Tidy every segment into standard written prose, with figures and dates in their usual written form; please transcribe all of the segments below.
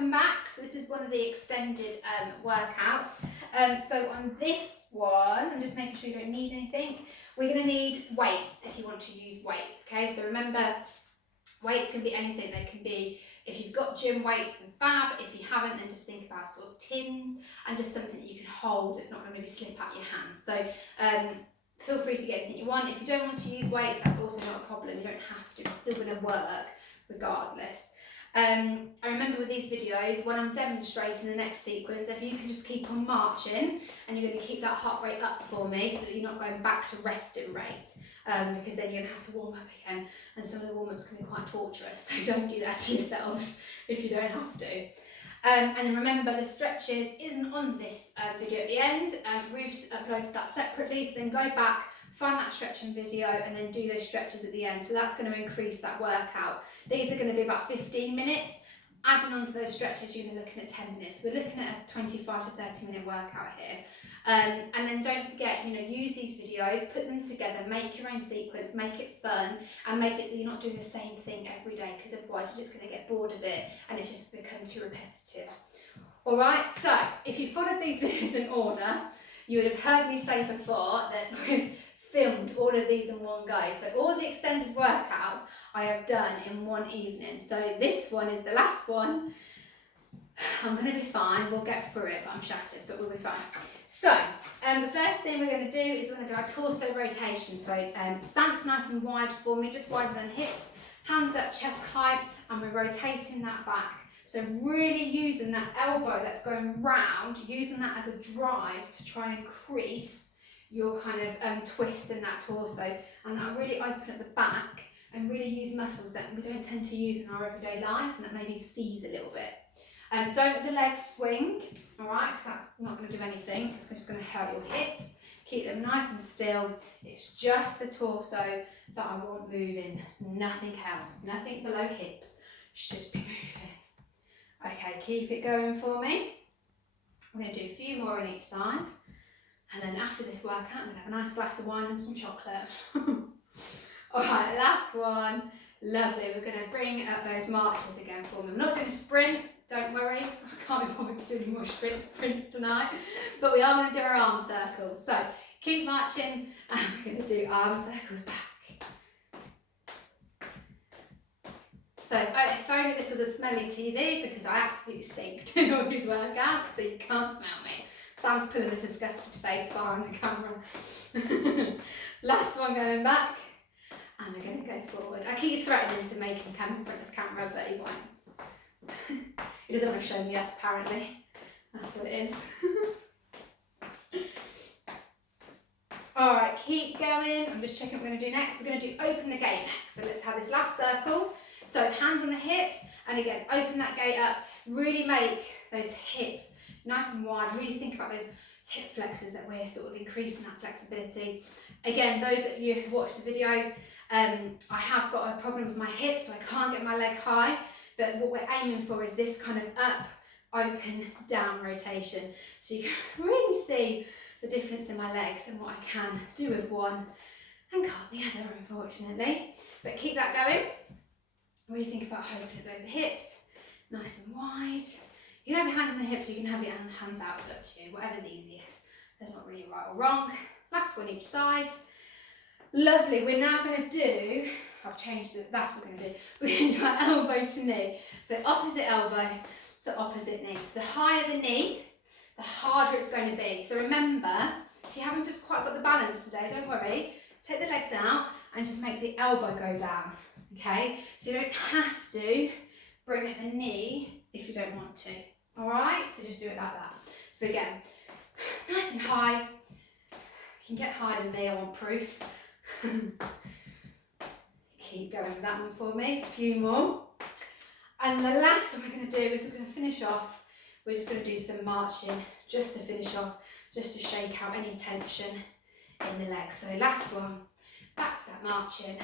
welcome back. So this is one of the extended workouts. So on this one, I'm just making sure you don't need anything. We're going to need weights if you want to use weights, okay? So remember, weights can be anything. They can be, if you've got gym weights, then fab. If you haven't, then just think about sort of tins and just something that you can hold. It's not going to maybe slip out your hands. So feel free to get anything you want. If you don't want to use weights, that's also not a problem. You don't have to. It's still going to work regardless. I remember with these videos, when I'm demonstrating the next sequence, if you can just keep on marching and you're going to keep that heart rate up for me so that you're not going back to resting rate, because then you're going to have to warm up again, and some of the warm-ups can be quite torturous, so don't do that to yourselves if you don't have to. And then remember, the stretches isn't on this video at the end. Ruth's uploaded that separately, so then go back, find that stretching video and then do those stretches at the end. So that's going to increase that workout. These are going to be about 15 minutes. Adding on to those stretches, you're looking at 10 minutes. We're looking at a 25 to 30 minute workout here. And then don't forget, use these videos, put them together, make your own sequence, make it fun, and make it so you're not doing the same thing every day, because otherwise you're just going to get bored of it and it's just become too repetitive. All right, so if you followed these videos in order, you would have heard me say before that we've filmed all of these in one go. So all the extended workouts I have done in one evening. So this one is the last one. I'm going to be fine. We'll get through it, but I'm shattered, but we'll be fine. So the first thing we're going to do is we're going to do our torso rotation. So stance nice and wide for me, just wider than hips, hands up, chest height, and we're rotating that back. So really using that elbow that's going round, using that as a drive to try and increase your kind of twist in that torso, and that really open at the back and really use muscles that we don't tend to use in our everyday life and that maybe seize a little bit. Don't let the legs swing, all right, because that's not going to do anything. It's just going to hurt your hips. Keep them nice and still. It's just the torso that I want moving, nothing else. Nothing below hips should be moving. Okay, keep it going for me. We're going to do a few more on each side. And then after this workout, I'm going to have a nice glass of wine and some chocolate. All right, last one. Lovely. We're going to bring up those marches again for me. I'm not doing a sprint, don't worry. I can't be bothered to do any more sprints tonight. But we are going to do our arm circles. So keep marching and we're going to do arm circles back. So if only this was a smelly TV, because I absolutely stink doing all these workouts, so you can't smell me. Sam's pulling a disgusted face far on the camera. Last one going back, and we're going to go forward. I keep threatening to make him come in front of camera, but he won't. He doesn't want to show me up, apparently. That's what it is. All right, keep going. I'm just checking what we're going to do next. We're going to do open the gate next. So let's have this last circle. So hands on the hips, and again, open that gate up. Really make those hips nice and wide. Really think about those hip flexors that we're sort of increasing that flexibility. Again, those that you have watched the videos, I have got a problem with my hips, so I can't get my leg high. But what we're aiming for is this kind of up, open, down rotation. So you can really see the difference in my legs and what I can do with one and can't the other, unfortunately. But keep that going. Really think about opening those hips, nice and wide. You can have your hands on the hips, or you can have your hands out, it's up to you, whatever's easiest. There's not really right or wrong. Last one each side. Lovely, we're now going to do, I've changed that's what we're going to do. We're going to do our elbow to knee. So opposite elbow to opposite knee. So the higher the knee, the harder it's going to be. So remember, if you haven't just quite got the balance today, don't worry. Take the legs out and just make the elbow go down. Okay, so you don't have to bring at the knee if you don't want to. All right, so just do it like that. So again, nice and high. You can get higher than me, I want proof. Keep going with that one for me, a few more. And the last one we're going to do is we're going to finish off. We're just going to do some marching just to finish off, just to shake out any tension in the legs. So last one, back to that marching.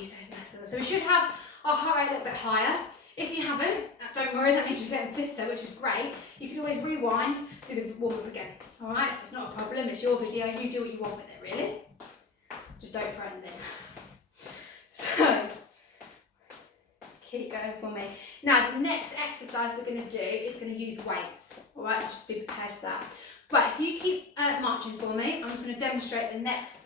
Ease those muscles. So we should have our heart rate a little bit higher. If you haven't, don't worry, that means you're getting fitter, which is great. You can always rewind, do the warm up again. All right, so it's not a problem. It's your video. You do what you want with it, really. Just don't threaten me. So keep going for me. Now, the next exercise we're going to do is going to use weights. All right, so just be prepared for that. Right, if you keep marching for me, I'm just going to demonstrate the next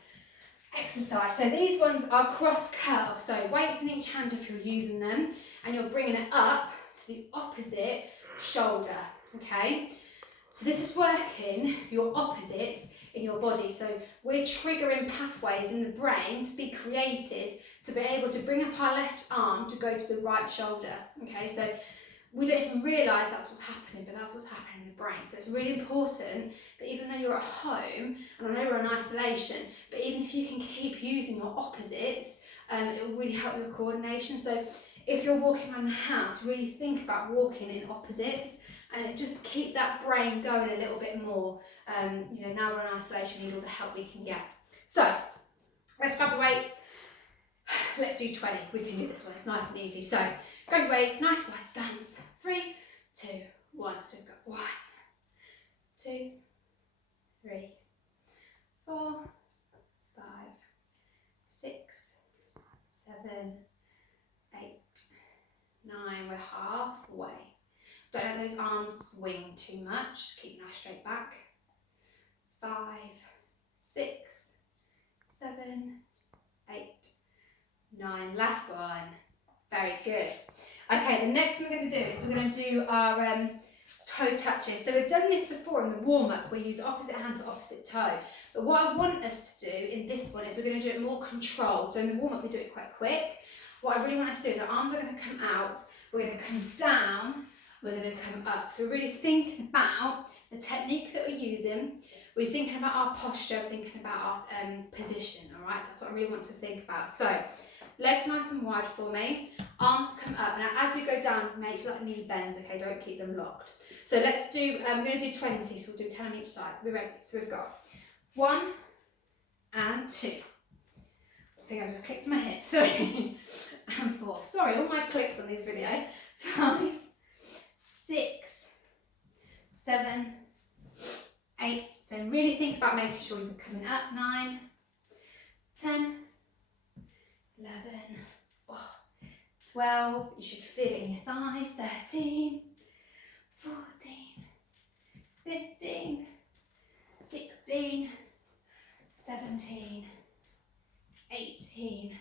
exercise. So these ones are cross curl. So weights in each hand if you're using them, and you're bringing it up to the opposite shoulder. Okay. So this is working your opposites in your body. So we're triggering pathways in the brain to be created to be able to bring up our left arm to go to the right shoulder. Okay, so we don't even realise that's what's happening, but that's what's happening in the brain. So it's really important that even though you're at home, and I know we're in isolation, but even if you can keep using your opposites, it will really help your coordination. So if you're walking around the house, really think about walking in opposites and just keep that brain going a little bit more. You know, now we're in isolation, we need all the help we can get. So let's grab the weights. Let's do 20. We can do this one. It's nice and easy. So grab your weights, nice wide stance. 3, 2, 1. So we've got 1, 2, 3, 4, 5, 6, 7, 8, 9. We're halfway. Don't let those arms swing too much. Keep nice straight back. 5, 6, 7, 8, 9. Last one. Very good. Okay, the next one we're going to do is we're going to do our toe touches. So we've done this before in the warm-up. We use opposite hand to opposite toe. But what I want us to do in this one is we're going to do it more controlled. So in the warm-up we do it quite quick. What I really want us to do is our arms are going to come out, we're going to come down, we're going to come up. So we're really thinking about the technique that we're using. We're thinking about our posture, we're thinking about our position, all right? So that's what I really want to think about. So legs nice and wide for me, arms come up. Now as we go down, make sure that knee bends, okay? Don't keep them locked. So let's do, we're going to do 20, so we'll do 10 on each side. We're ready. So we've got 1 and 2. I think I just clicked my hip. 3 and 4. Sorry, all my clicks on this video. 5, 6, 7, 8. So really think about making sure you're coming up. 9, 10, 11, 12. You should feel it in your thighs. 13, 14, 15, 16, 17, 18,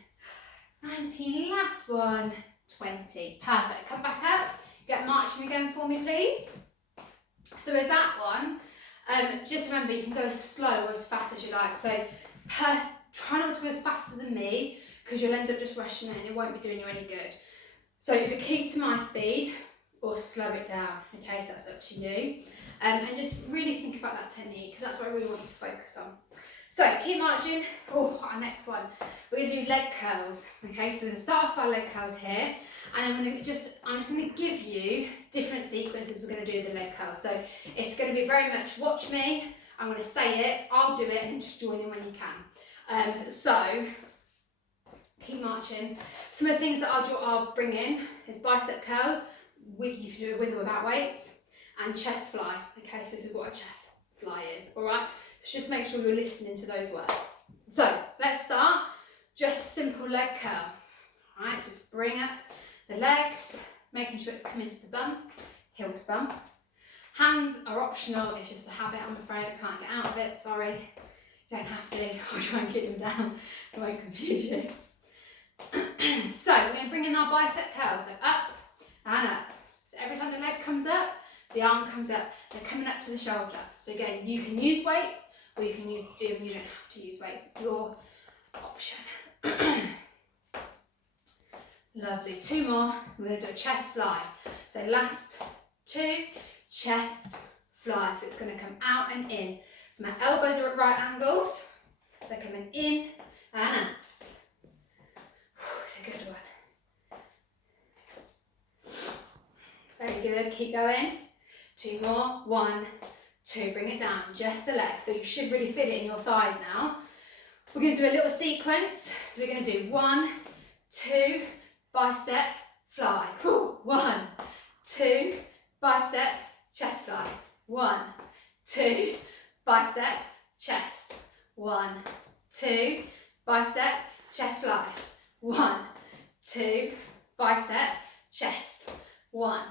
19, last one, 20. Perfect. Come back up, get marching again for me, please. So with that one, just remember you can go as slow or as fast as you like. So try not to go as faster than me because you'll end up just rushing it and it won't be doing you any good. So either keep to my speed or slow it down, okay, so that's up to you. And just really think about that technique because that's what I really want you to focus on. So keep marching. Our next one, we're going to do leg curls. Okay, so we're going to start off our leg curls here, and then I'm just going to give you different sequences we're going to do the leg curls. So it's going to be very much watch me, I'm going to say it, I'll do it, and then just join in when you can. So keep marching. Some of the things that I'll bring in is bicep curls. You can do it with or without weights, and chest fly. Okay, so this is what a chest fly is. All right. So just make sure you're listening to those words. So let's start. Just simple leg curl. All right, just bring up the legs, making sure it's coming to the bum, heel to bum. Hands are optional. It's just a habit. I'm afraid I can't get out of it. Sorry. You don't have to. I'll try and keep them down. It won't confuse you. So we're going to bring in our bicep curls. So up and up. So every time the leg comes up, the arm comes up. They're coming up to the shoulder. So again, you can use weights, or you don't have to use weights. It's your option. Lovely. 2 more. We're going to do a chest fly. So last 2, chest fly. So it's going to come out and in. So my elbows are at right angles. They're coming in and out. It's a good one. Very good. Keep going. 2 more. 1, 2. Bring it down. Just the legs. So you should really feel it in your thighs now. We're going to do a little sequence. So we're going to do 1, 2, bicep, fly. 1, 2, bicep, chest fly. 1, 2, bicep, chest. 1, 2, bicep, chest fly. 1, 2, bicep, chest. 1,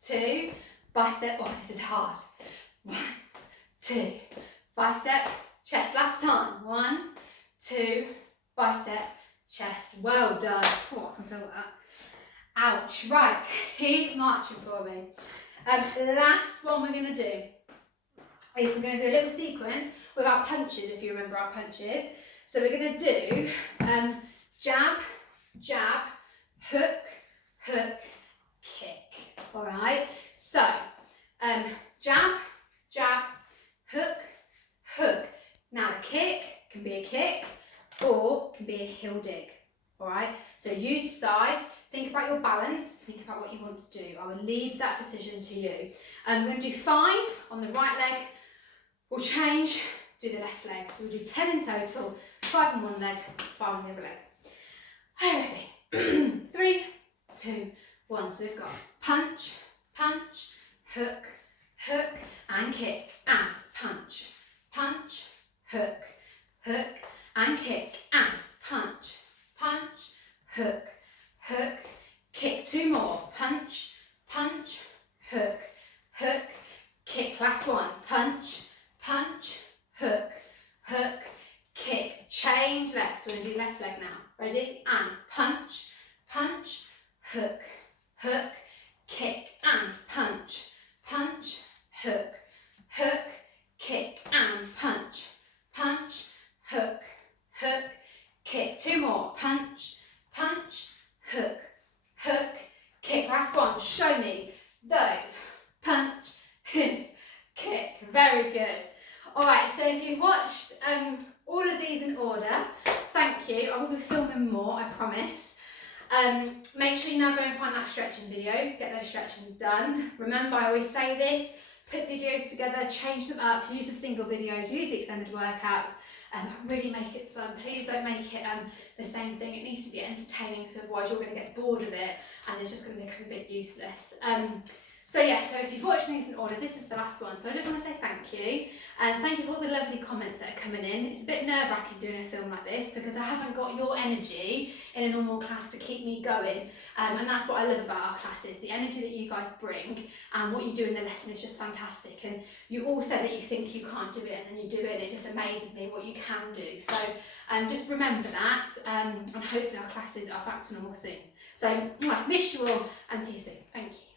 2, bicep, oh this is hard. 1, 2, bicep, chest. Last time. 1, 2, bicep, chest. Well done. Oh, I can feel that. Ouch. Right, keep marching for me. Last one we're going to do is we're going to do a little sequence with our punches, if you remember our punches. So we're going to do jab, jab, hook, hook, kick. All right. So jab, jab, hook, hook. Now the kick can be a kick or can be a heel dig. All right. So you decide. Think about your balance. Think about what you want to do. I will leave that decision to you. We're going to do 5 on the right leg. We'll change. Do the left leg. So we'll do 10 in total. 5 on one leg, 5 on the other leg. Are you ready? 3, 2, 1. So we've got punch, punch, hook, hook, and kick, and punch, punch, hook, hook, and kick, and punch, punch, hook, hook, kick. 2 more. Punch, punch, hook, hook, kick. Last one. Punch, punch, hook, hook, kick. Change legs. We're going to do left leg now. Ready? And punch, punch, hook, hook, kick, and punch, punch, hook, hook, kick, and punch, punch, hook, hook, kick. 2 more. Punch, punch, hook, hook, kick. Last one. Show me those punches, kick. Very good. All right, so if you've watched all of these in order, thank you. I will be filming more, I promise. Make sure you now go and find that stretching video, get those stretchings done. Remember, I always say this, put videos together, change them up, use the single videos, use the extended workouts, really make it fun. Please don't make it the same thing. It needs to be entertaining, because otherwise you're going to get bored of it and it's just going to become a bit useless. So yeah, so if you've watched these in order, this is the last one. So I just want to say thank you. And thank you for all the lovely comments that are coming in. It's a bit nerve-wracking doing a film like this because I haven't got your energy in a normal class to keep me going. And that's what I love about our classes. The energy that you guys bring and what you do in the lesson is just fantastic. And you all said that you think you can't do it and then you do it, and it just amazes me what you can do. So just remember that, and hopefully our classes are back to normal soon. So miss you all and see you soon. Thank you.